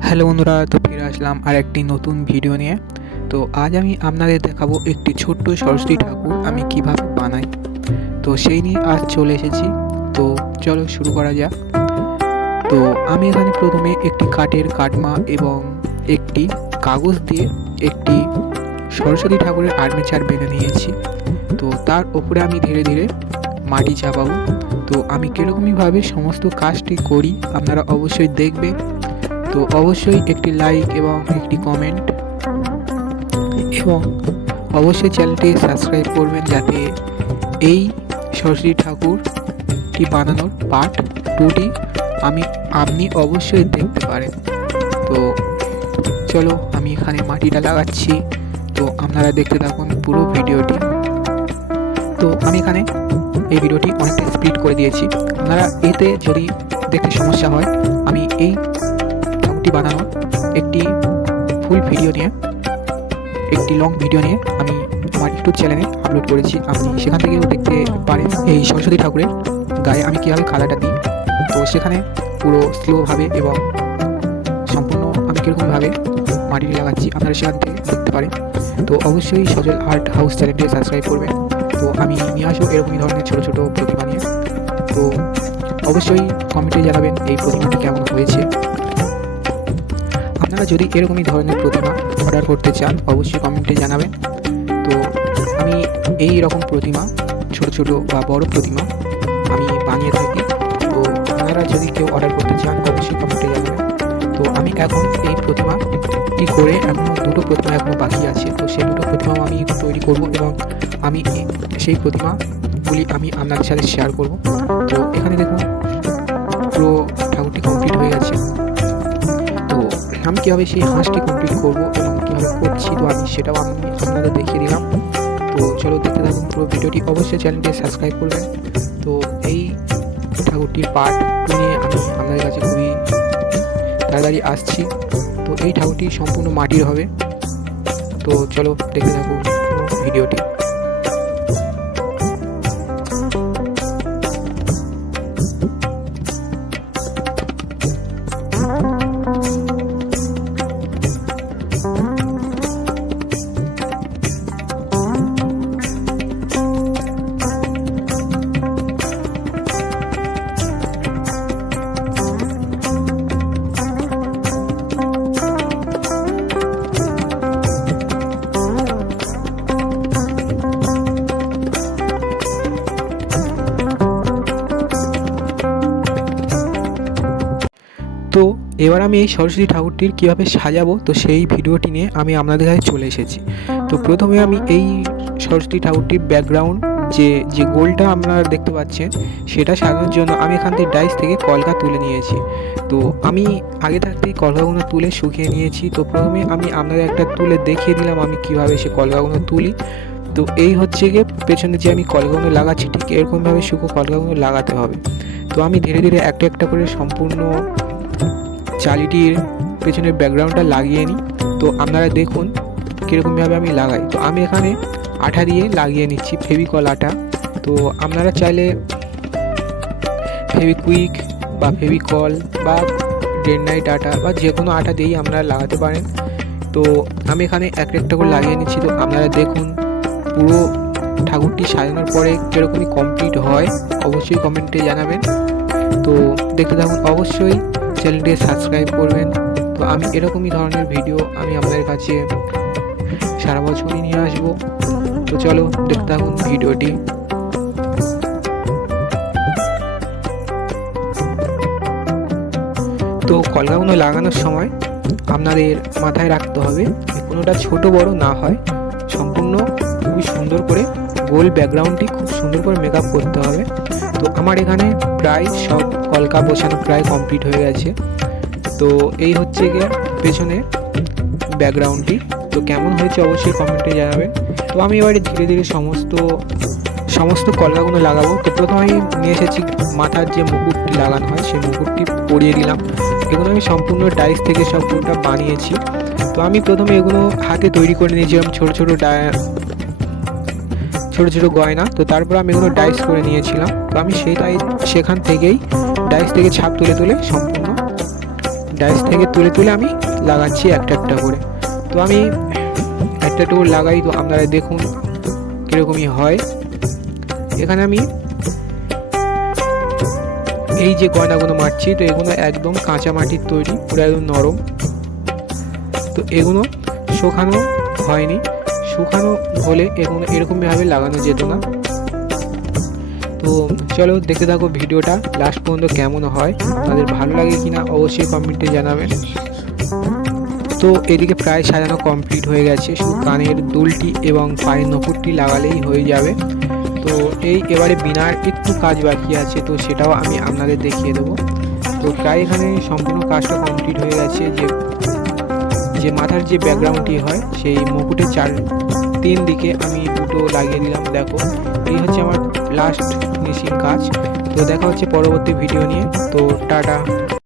Hello বন্ধুরা, তো ফিরে আসলাম আর একটি নতুন ভিডিও নিয়ে। তো আজ আমি আপনাদের দেখাবো একটি ছোট্ট সরস্বতী ঠাকুর আমি কিভাবে বানাই। তো সেই নিয়ে আজ চলে এসেছি। তো চলো শুরু করা যাক। তো আমি এখানে প্রথমে একটি কাঠের কাটমা এবং একটি কাগজ দিয়ে একটি সরস্বতী ঠাকুরের আর্মেচার বেঁধে নিয়েছি। তো তার উপরে আমি ধীরে ধীরে মাটি চাপাবো। তো আমি কীরকমইভাবে সমস্ত কাজটি করি আপনারা অবশ্যই দেখবেন। তো অবশ্যই একটি লাইক এবং একটি কমেন্ট এবং অবশ্যই চ্যানেলটি সাবস্ক্রাইব করবেন, যাতে এই সরস্বতী ঠাকুরটি বানানোর পার্ট 2টি আপনি অবশ্যই দেখতে পারেন। তো চলো আমি এখানে মাটিটা লাগাচ্ছি। তো আপনারা দেখতে থাকুন পুরো ভিডিওটি। তো আমি এখানে এই ভিডিওটি অনেকটা স্পিড করে দিয়েছি। আপনারা এতে যদি দেখতে সমস্যা হয়, আমি এই বানানোর একটি ফুল ভিডিও নিয়ে একটি লং ভিডিও নিয়ে আমি আমার ইউটিউব চ্যানেলে আপলোড করেছি। আপনি সেখান থেকেও দেখতে পারেন এই সরস্বতী ঠাকুরের গায়ে আমি কীভাবে কালারটা দিই। তো সেখানে পুরো স্লোভাবে এবং সম্পূর্ণ আমি কীরকমভাবে মাটিটি লাগাচ্ছি আপনারা সেখান থেকে দেখতে পারেন। তো অবশ্যই সজল আর্ট হাউস চ্যানেলটি সাবস্ক্রাইব করবেন। তো আমি নিয়ে আসবো এরকমই ধরনের ছোটো ছোটো প্রতিমা নিয়ে। তো অবশ্যই কমেন্টে জানাবেন এই প্রতিমাটি কেমন হয়েছে। আপনারা যদি এরকমই ধরনের প্রতিমা অর্ডার করতে চান অবশ্যই কমেন্টে জানাবেন। তো আমি এই রকম প্রতিমা ছোট ছোট বা বড় প্রতিমা আমি বানিয়ে থাকি। তো আপনারা যদি কেউ অর্ডার করতে চান অবশ্যই কমেন্টে জানাবেন। তো আমি এখন এই প্রতিমাটি করে এখনও দুটো প্রতিমা এখনও বাকি আছে। তো সেই দুটো প্রতিমাও আমি তৈরি করব এবং আমি সেই প্রতিমাগুলি আমি আপনাদের সাথে শেয়ার করব। তো এখানে দেখুন পুরো ঠাকুরটি কমপ্লিট হয়ে গেছে। আমি কীভাবে সেই হাঁসটি কমপ্লিট করবো এবং কীভাবে করছি তো আমি সেটাও আমি আপনাদের দেখিয়ে দিলাম। তো চলো দেখতে থাকুন পুরো ভিডিওটি। অবশ্যই চ্যানেলটি সাবস্ক্রাইব করবেন। তো এই ঠাকুরটির পার্ট 2 নিয়ে আমি আপনাদের কাছে খুবই তাড়াতাড়ি আসছি। তো এই ঠাকুরটি সম্পূর্ণ মাটির হবে। তো চলো দেখতে থাকুন পুরো ভিডিওটি। তো এবার আমি এই সরস্বতী ঠাকুরটির কীভাবে সাজাবো তো সেই ভিডিওটি নিয়ে আমি আপনাদের কাছে চলে এসেছি। তো প্রথমে আমি এই সরস্বতী ঠাকুরটির ব্যাকগ্রাউন্ড যে গোলটা আপনারা দেখতে পাচ্ছেন সেটা সাজানোর জন্য আমি এখান থেকে ডাইস থেকে কলকা তুলে নিয়েছি। তো আমি আগে থাকতেই কলকাগুলো তুলে শুকিয়ে নিয়েছি। তো প্রথমে আমি আপনাদের একটা তুলে দেখিয়ে দিলাম আমি কীভাবে সে কলকাগুলো তুলি। তো এই হচ্ছে গিয়ে পেছনে যে আমি কলকাগুলো লাগাচ্ছি ঠিক এরকমভাবে শুকো কলকাগুলো লাগাতে হবে। তো আমি ধীরে ধীরে একটা একটা করে সম্পূর্ণ চালিটির পেছনের ব্যাকগ্রাউন্ডটা লাগিয়ে নিই। তো আপনারা দেখুন কীরকমভাবে আমি লাগাই। তো আমি এখানে আঠা দিয়ে লাগিয়ে নিচ্ছি, ফেভিকল আঠা। তো আপনারা চাইলে ফেভিকুইক বা ফেভিকল বা ডেননাইট আঠা বা যে কোনো আঠা দিয়েই আপনারা লাগাতে পারেন। তো আমি এখানে একটা একটা করে লাগিয়ে নিচ্ছি। তো আপনারা দেখুন পুরো ঠাকুরটি সাজানোর পরে কীরকমই কমপ্লিট হয় অবশ্যই কমেন্টে জানাবেন। তো দেখতে থাকুন, অবশ্যই চ্যানেলটি সাবস্ক্রাইব করবেন। তো আমি এরকমই ধরনের ভিডিও আমি আপনাদের কাছে সারা বছরই নিয়ে আসবো। তো চলো দেখতে থাকুন ভিডিওটি। তো কলকাগুলো লাগানোর সময় আপনাদের মাথায় রাখতে হবে কোনোটা ছোট বড় না হয়, সম্পূর্ণ খুবই সুন্দর করে গোল ব্যাকগ্রাউন্ডটি খুব সুন্দর করে মেকআপ করতে হবে। তো আমার এখানে প্রায় সব কলকা বসানো প্রায় কমপ্লিট হয়ে গেছে। তো এই হচ্ছে গিয়ে পেছনে ব্যাকগ্রাউন্ডটি। তো কেমন হয়েছে অবশ্যই কমেন্টে জানাবেন। তো আমি এবারে ধীরে ধীরে সমস্ত কলকাগুলো লাগাবো। তো প্রথমে আমি নিয়ে এসেছি মাথার যে মুকুটটি লাগানো হয় সেই মুকুটটি পরিয়ে দিলাম। এগুলো আমি সম্পূর্ণ ডাইস থেকে সম্পূর্ণটা বানিয়েছি। তো আমি প্রথমে এগুলো হাতে তৈরি করে নিয়েছিলাম ছোটো ছোটো গয়না। তো তারপর আমি এগুলো ডাইস করে নিয়েছিলাম। তো আমি সেখান থেকেই ডাইস থেকে ছাপ তুলে তুলে সম্পূর্ণ ডাইস থেকে তুলে তুলে আমি লাগাচ্ছি একটা একটা করে। তো আমি একটা একটা করে লাগাই, তো আপনারা দেখুন কীরকমই হয়। এখানে আমি এই যে গয়নাগুলো মারছি, তো এগুলো একদম কাঁচা মাটির তৈরি, পুরো একদম নরম। তো এগুলো শুকানো হয়নি, শুকানো হলে এগুলো এরকমভাবে লাগানো যেত না। তো চলো দেখতে থাকো ভিডিওটা লাস্ট পর্যন্ত, কেমন হয়, আপনাদের ভালো লাগে কিনা অবশ্যই কমেন্টে জানাবেন। তো এদিকে প্রায় সাজানো কমপ্লিট হয়ে গেছে, শুধু কানের দুলটি এবং পায়ের নপুরটি লাগালেই হয়ে যাবে। তো এবারে বিনার একটু কাজ বাকি আছে, তো সেটাও আমি আপনাদের দেখিয়ে দেবো। তো প্রায় এখানে সম্পূর্ণ কাজটা কমপ্লিট হয়ে গেছে। যে মাথার যে ব্যাকগ্রাউন্ডটি হয়, সেই মুকুটের তিন দিকে আমি দুটো লাগিয়ে দিলাম। দেখো, এই হচ্ছে আমার লাস্ট ফিনিশিং কাজ। তো দেখা হচ্ছে পরবর্তী ভিডিও নিয়ে। তো টাটা।